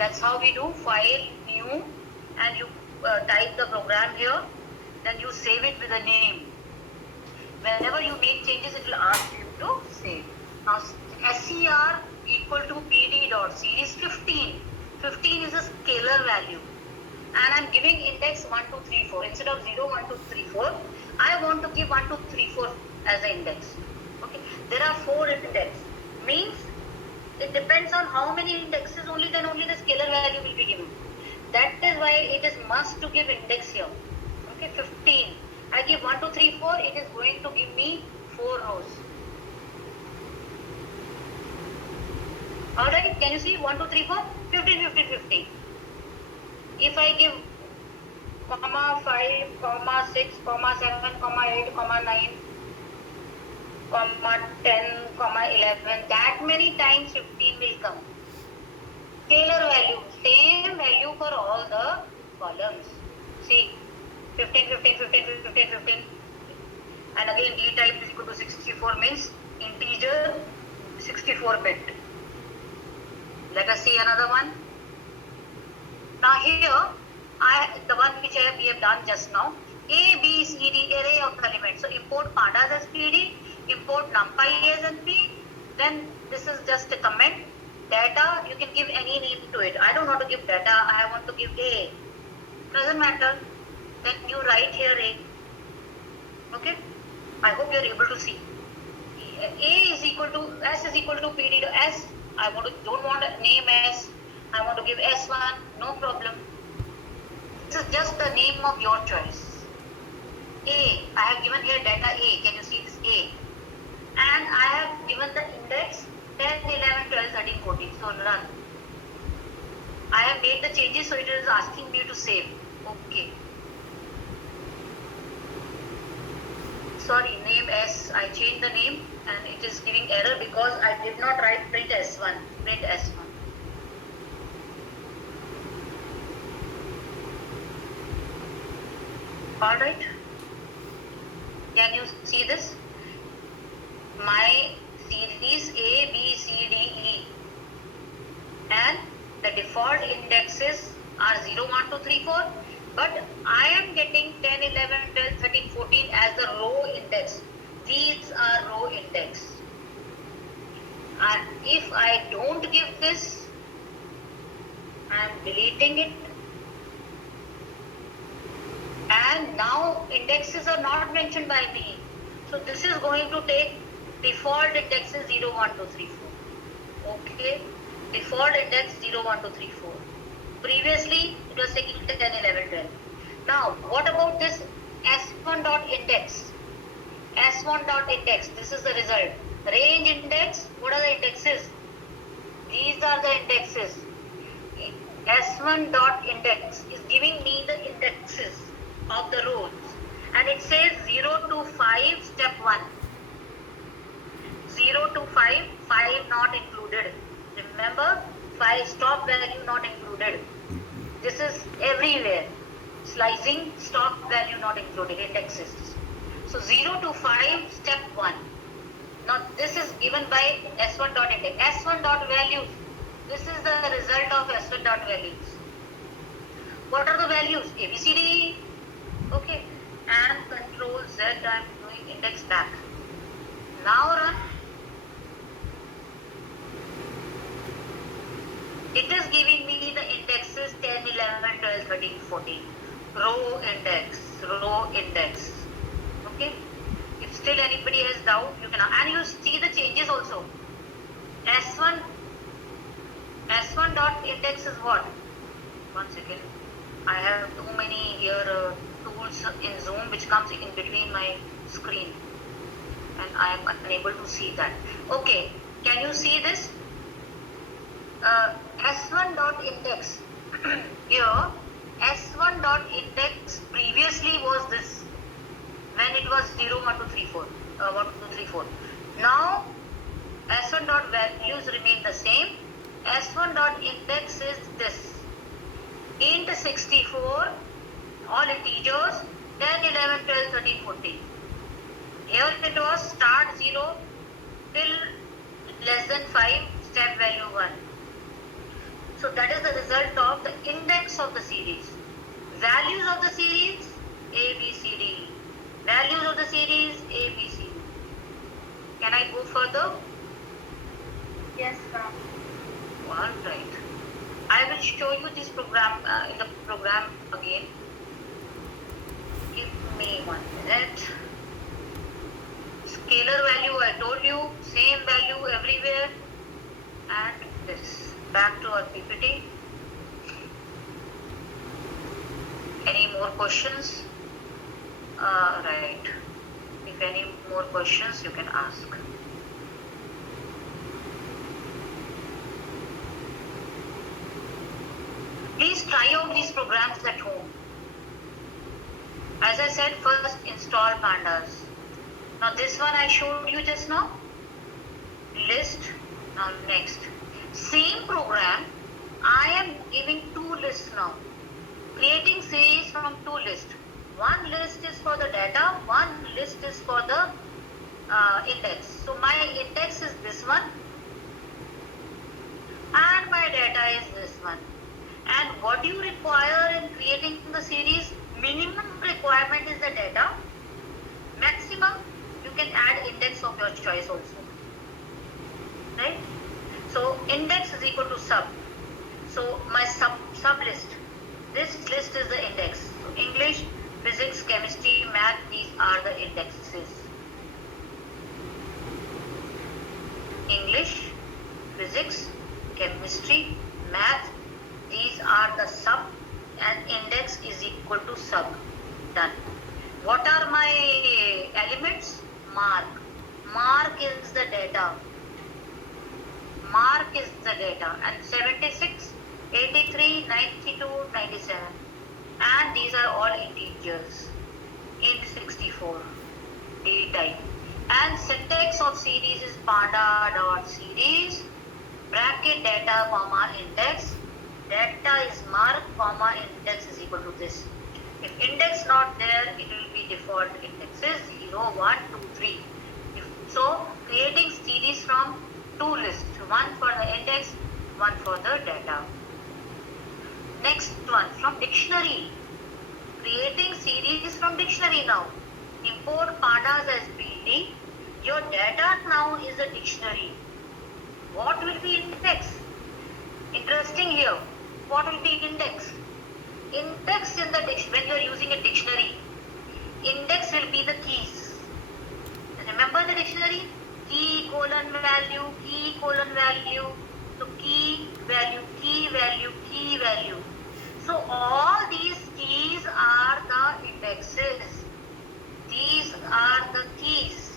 That's how we do. File, new, and you type the program here. Then you save it with a name. Whenever you make changes, it will ask you to save. Now SCR equal to PD dot series 15. 15 is a scalar value, and I'm giving index 1, 2, 3, 4. Instead of 0, 1, 2, 3, 4, I want to give 1, 2, 3, 4 as an index. Okay, there are 4 index. Means it depends on how many indexes, only then only the scalar value will be given. That is why it is must to give index here. Okay, 15. I give 1, 2, 3, 4, it is going to give me 4 rows. Alright, can you see 1, 2, 3, 4, 15, 15, 15. If I give comma 5, comma 6, comma 7, comma 8, comma 9, comma 10, comma 11, that many times 15 will come. Scalar value, same value for all the columns. See, 15, 15, 15, 15, 15. And again D type is equal to 64 means integer 64 bit. Let us see another one. Now here, the one which we have done just now, A, B, C, D, array of elements. So import pandas as PD, import numpy as NP. Then this is just a comment. Data, you can give any name to it. I don't want to give data, I want to give A. Doesn't matter. Then you write here A. Okay? I hope you are able to see. A is equal to, S is equal to PD to S. Don't want a name S. I want to give S1, no problem. This is just the name of your choice. A, I have given here data A. Can you see this A? And I have given the index 10, 11, 12, 13, 14. So run. I have made the changes, so it is asking me to save. Okay. Sorry, name S. I changed the name and it is giving error because I did not write print S1. Print S1. Alright. Can you see this? My series A, B, C, D, E. And the default indexes are 0, 1, 2, 3, 4. But I am getting 10, 11, 12, 13, 14 as the row index. These are row index. And if I don't give this, I am deleting it. And now indexes are not mentioned by me. So this is going to take default indexes 0, 1, 2, 3, 4. Okay. Default index 0, 1, 2, 3, 4. Previously, it was taking 10, 11, 12. Now, what about this S1 dot index? S1 dot index, this is the result. Range index, what are the indexes? These are the indexes. S1 dot index is giving me the indexes of the rows. And it says 0 to 5, step 1. 0 to 5, 5 not included. Remember, 5 stop value not included. This is everywhere. Slicing, stop value not included, indexes. So 0 to 5, step 1. Now this is given by S1 dot index. S1 dot values. This is the result of S1 dot values. What are the values? A, B, C, D, E. Okay. And control Z, I am doing index back. Now run. It is giving me the indexes 10, 11, 12, 13, 14. Row index. Okay. If still anybody has doubt, you can, and you see the changes also. S1 dot index is what? 1 second. I have too many here tools in Zoom which comes in between my screen, and I am unable to see that. Okay. Can you see this? S1 dot index. Here, S1 dot index previously was this, when it was 0, 1, 2, 3, 4. 1, 2, 3, 4. Now, S1 dot values remain the same. S1 dot index is this. Int 64, all integers, 10, 11, 12, 13, 14. Here it was start 0 till less than 5, step value 1. So that is the result of the index of the series. Values of the series, A, B, C, D. Values of the series, A, B, C, D. Can I go further? Yes, ma'am. All right. I will show you this program in the program again. Give me 1 minute. Scalar value, I told you, same value everywhere. And this. Back to our PPT. Any more questions? Right. If any more questions, you can ask. Please try out these programs at home. As I said, first install pandas. Now this one I showed you just now. List. Now next. Same program, I am giving two lists now. Creating series from two lists. One list is for the data, one list is for the index. So my index is this one and my data is this one. And what do you require in creating the series? Minimum requirement is the data. Maximum, you can add index of your choice also. Right? So index is equal to sub. So my sub list. This list is the index. So English, physics, chemistry, math, these are the indexes. English, physics, chemistry, math, these are the sub, and index is equal to sub. Done. What are my elements? Mark. Mark is the data. Mark is the data. And 76, 83, 92, 97. And these are all integers. Int 64. D type. And syntax of series is panda.series. Bracket data, comma, index. Data is mark, comma, index is equal to this. If index not there, it will be default indexes 0, 1, 2, 3. So creating series from two lists, one for the index, one for the data. Next one, from dictionary. Creating series from dictionary now. Import pandas as BD. Your data now is a dictionary. What will be index? Interesting here. What will be index? Index in the when you are using a dictionary, index will be the keys. Remember the dictionary? Key colon value, key colon value. So key value, key value, key value. So all these keys are the indexes. These are the keys.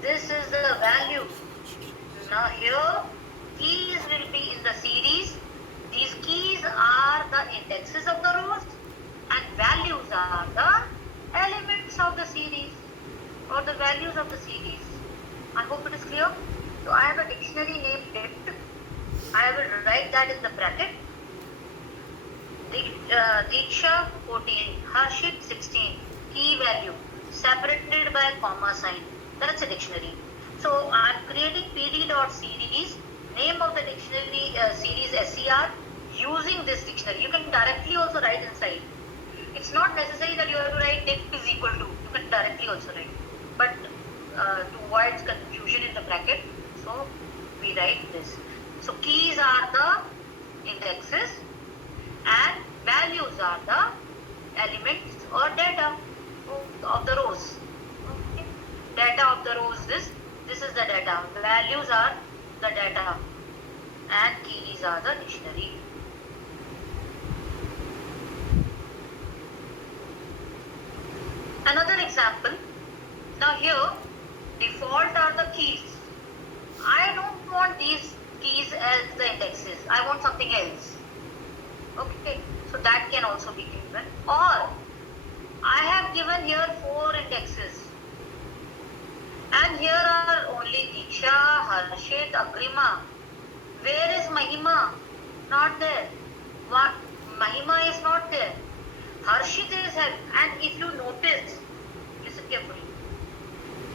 This is the value. Now here keys will be in the series. These keys are the indexes of the rows and values are the elements of the series or the values of the series. I hope it is clear. So I have a dictionary named dict. I will write that in the bracket. Diksha 14, Harshit 16, key value separated by comma sign. That's a dictionary. So I am creating pd.series, name of the dictionary series SCR using this dictionary. You can directly also write inside. It's not necessary that you have to write dict is equal to. You can directly also write. But to avoid confusion in the bracket, so we write this. So keys are the indexes and values are the elements or data of the rows. Okay. Data of the rows, this is the data. Values are the data and keys are the dictionary. Another example. Now here default are the keys. I don't want these keys as the indexes. I want something else. Okay, so that can also be given. Or I have given here 4 indexes. And here are only Diksha, Harshit, Agrima. Where is Mahima? Not there. What? Mahima is not there. Harshit is here. And if you notice, listen carefully.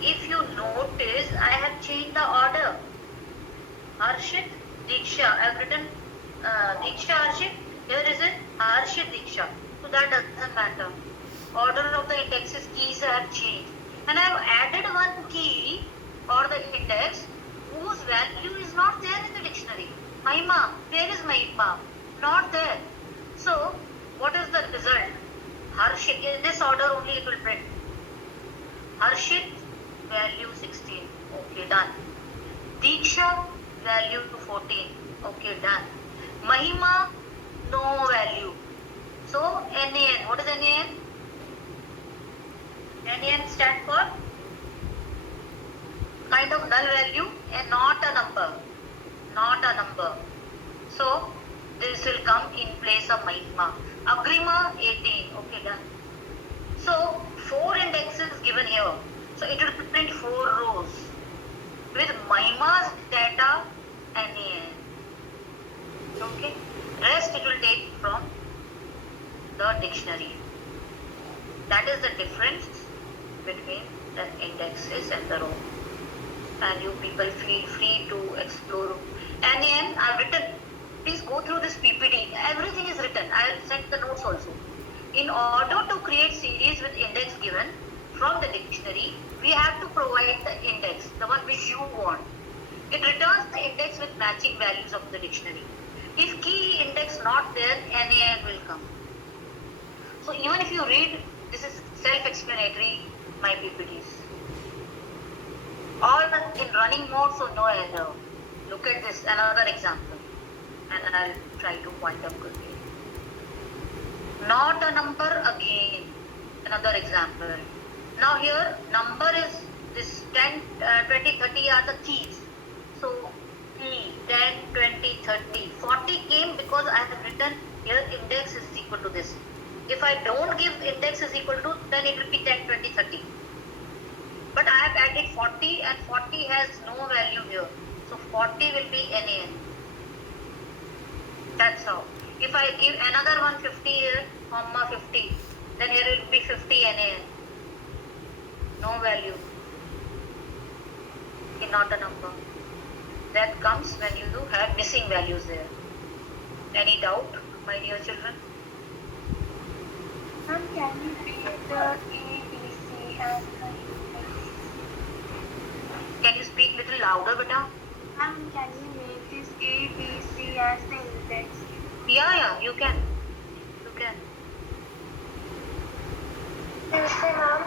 If you notice, I have changed the order. Harshit, Diksha. I have written Diksha Harshit. Here is it Harshit Diksha. So that doesn't matter. Order of the indexes keys have changed. And I have added one key or the index whose value is not there in the dictionary. Mahima. Where is Mahima? Not there. So what is the result? Harshit. In this order only it will print. Harshit value 16. Okay, done. Diksha value 14. Okay, done. Mahima no value. So NaN. What is NaN? NaN stand for kind of null value and not a number. Not a number. So this will come in place of Mahima. Agrima 18. Okay, done. So 4 indexes given here. So it will print 4 rows with Mahima's data NaN. Okay. Rest it will take from the dictionary. That is the difference between the indexes and the row. And you people feel free to explore. NaN, I've written. Please go through this PPT. Everything is written. I'll send the notes also. In order to create series with index given from the dictionary, we have to provide the index, the one which you want. It returns the index with matching values of the dictionary. If key index not there, NaN will come. So even if you read, this is self-explanatory, my PPTs. All in running mode, so no error. Look at this, another example. And I'll try to point up quickly. Not a number again. Another example. Now here, number is this 10, 20, 30 are the keys. So key 10, 20, 30. 40 came because I have written here index is equal to this. If I don't give index is equal to, then it will be 10, 20, 30. But I have added 40 and 40 has no value here. So 40 will be NaN. That's how. If I give another 150 here, comma 50, then here it will be 50 NaN. No value. Okay, not a number. That comes when you do have missing values there. Any doubt, my dear children? Ma'am, can you read the A, B, C as the index? Can you speak little louder, beta? Ma'am, can you make this A, B, C as the index? Yeah, you can. You can. Tuesday, ma'am.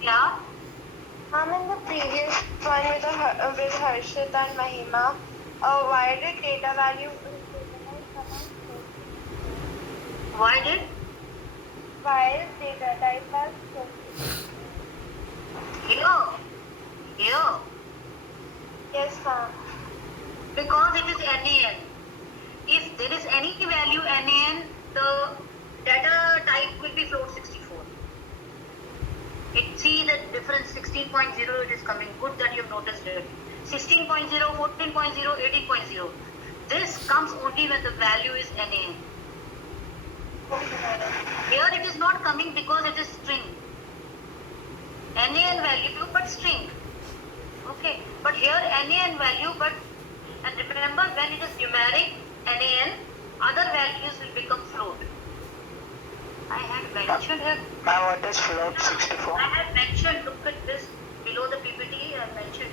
Yeah? Ma'am, in the previous one with Harshit and Mahima, why did data value Why did? while data type was Here. Yes, ma'am. Because it is NaN. If there is any value NaN, the data type will be float 64. See the difference 16.0 it is coming. Good that you have noticed it. 16.0, 14.0, 18.0. This comes only when the value is NaN. Here it is not coming because it is string. NaN value but string. Okay. But here NaN value but, and remember when it is numeric NaN, other values will become float. I had mentioned here. Ma'am, what is float 64? I had mentioned, look at this below the PPT, I mentioned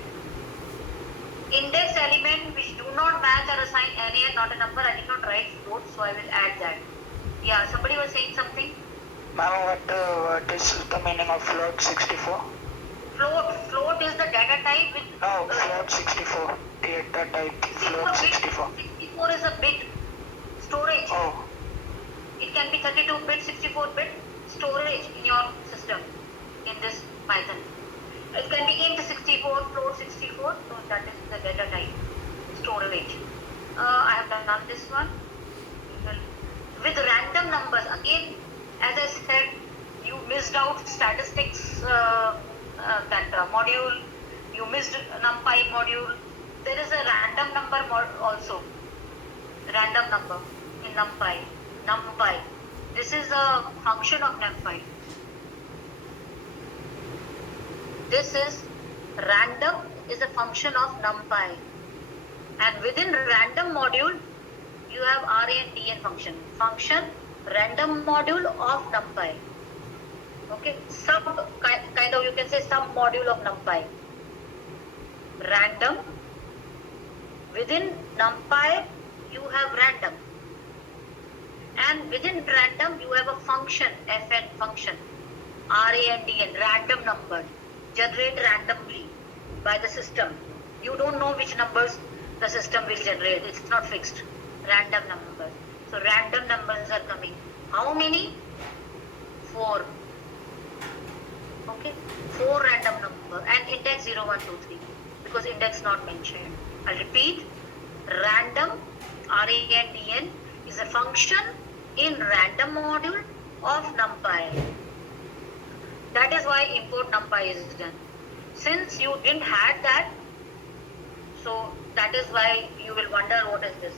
index element which do not match or assign NaN, not a number. I did not write float, so I will add that. Yeah, somebody was saying something. Ma'am, what is the meaning of float 64? Float is the data type with. No, float 64. Data type float 64. 64 is a bit storage. Oh, It can be 32-bit, 64-bit storage in your system in this Python. It can be int 64, float 64, so that is the data type storage. I have done this one. With random numbers, again, as I said, you missed out statistics that module, you missed NumPy module. There is a random number also. Random number in NumPy. This is a function of NumPy. This is random is a function of NumPy. And within random module, you have array and dn function. Function random module of numpy. Okay, kind of you can say sub module of numpy. Random. Within numpy you have random. And within random you have a function, fn function, array and dn, random numbers, generate randomly by the system. You don't know which numbers the system will generate. It's not fixed. Random numbers. So random numbers are coming. How many? 4. Okay, 4 random number and index 0, 1, 2, 3 because index not mentioned. I'll repeat. Random array and dn is a function in random module of numpy. That is why import numpy is done. Since you didn't had that, so that is why you will wonder what is this.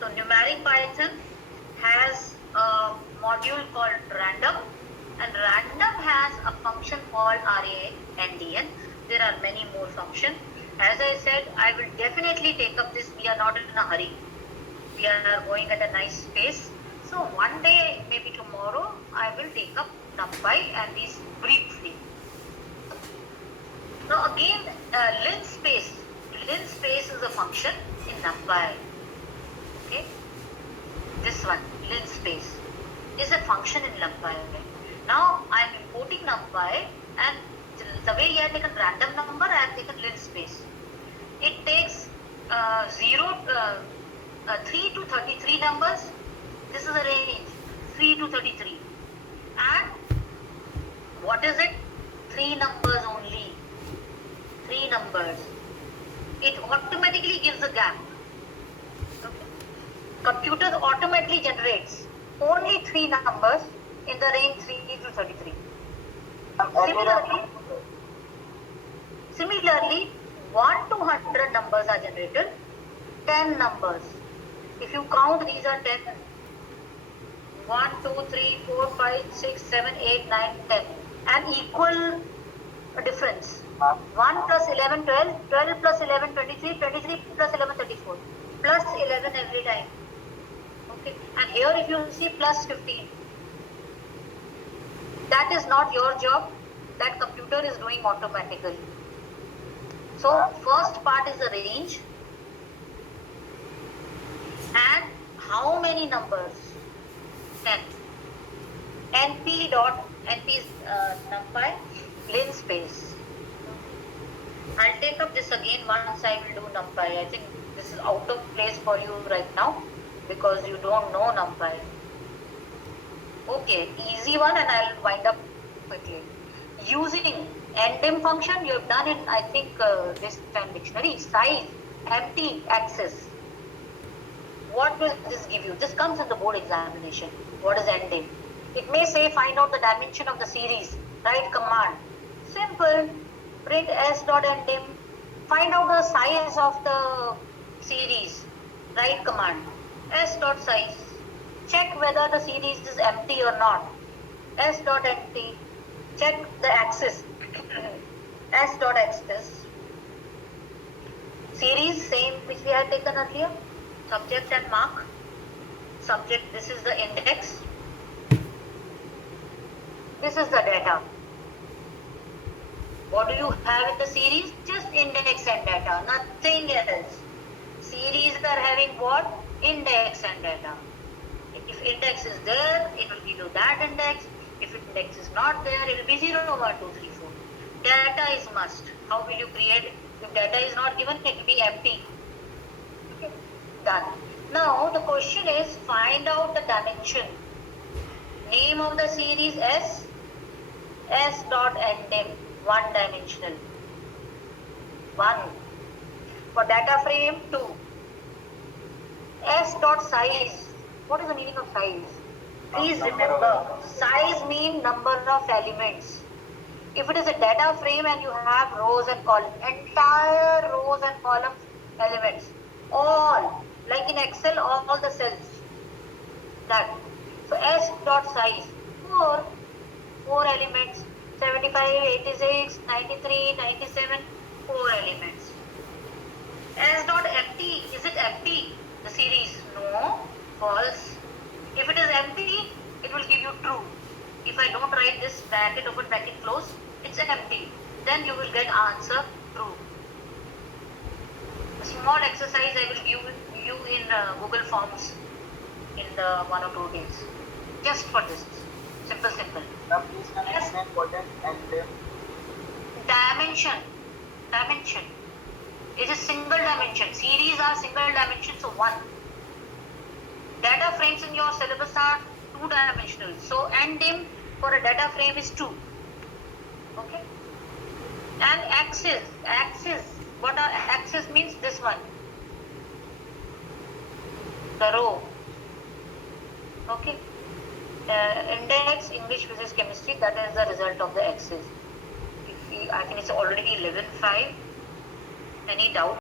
So numeric Python has a module called random, and random has a function called array and dn. There are many more functions. As I said, I will definitely take up this. We are not in a hurry. We are going at a nice pace. So one day, maybe tomorrow, I will take up numpy and these briefly. Now again, linspace. Linspace is a function in numpy. Okay, this one, linspace, is a function in numpy. Now I am importing numpy, and the way you have taken random number, I have taken linspace. It takes 3 to 33 numbers. This is a range, 3 to 33. And what is it? 3 numbers only. 3 numbers. It automatically gives a gap. Okay. Computer automatically generates only 3 numbers in the range 3 to 33. Similarly, 1 to 100 numbers are generated, 10 numbers. If you count, these are 10. 1, 2, 3, 4, 5, 6, 7, 8, 9, 10. And equal difference. 1 plus 11, 12, 12 plus 11, 23, 23 plus 11, 34. Plus 11 every time. Okay. And here if you see plus 15. That is not your job. That computer is doing automatically. So first part is the range. And how many numbers? 10. NP is numpy linspace. I'll take up this again once I will do numpy. I think this is out of place for you right now because you don't know numpy. Okay, easy one, and I'll wind up quickly. Using ndim function, you have done in, I think, this time dictionary, size, empty, access. What will this give you? This comes in the board examination. What is ndim? It may say find out the dimension of the series. Write command. Simple. Print s.ndim. Find out the size of the series. Write command. s.size. Check whether the series is empty or not. s.empty. Check the axis. s.axis. Series, same which we had taken earlier. Subject and mark. Subject, this is the index. This is the data. What do you have in the series? Just index and data, nothing else. Series are having what? Index and data. If index is there, it will give you that index. If index is not there, it will be 0, 1, 2, 3, 4. Data is must. How will you create? If data is not given, it will be empty. Okay. Done. Now the question is find out the dimension. Name of the series s.ndim, one dimensional. 1. For data frame 2. s.size. What is the meaning of size? Please remember, size means number of elements. If it is a data frame and you have rows and columns, entire rows and columns elements, all, like in Excel, all the cells, that. So s.size, 4 elements, 75, 86, 93, 97, 4 elements. S.empty, is it empty? the series? No, false. If it is empty, it will give you true. If I don't write this bracket open, bracket close, it's empty. Then you will get answer true. A small exercise I will give you in Google Forms in the 1 or 2 days. Just for this. Simple. Now please can you explain what is endem? Dimension. It is single dimension. Series are single dimension, so 1. Data frames in your syllabus are 2-dimensional. So endem for a data frame is 2. Okay. And axis. What are axis means? This one. The row. Okay. Index, English, physics, chemistry. That is the result of the axis. I think it's already 11:05. Any doubt?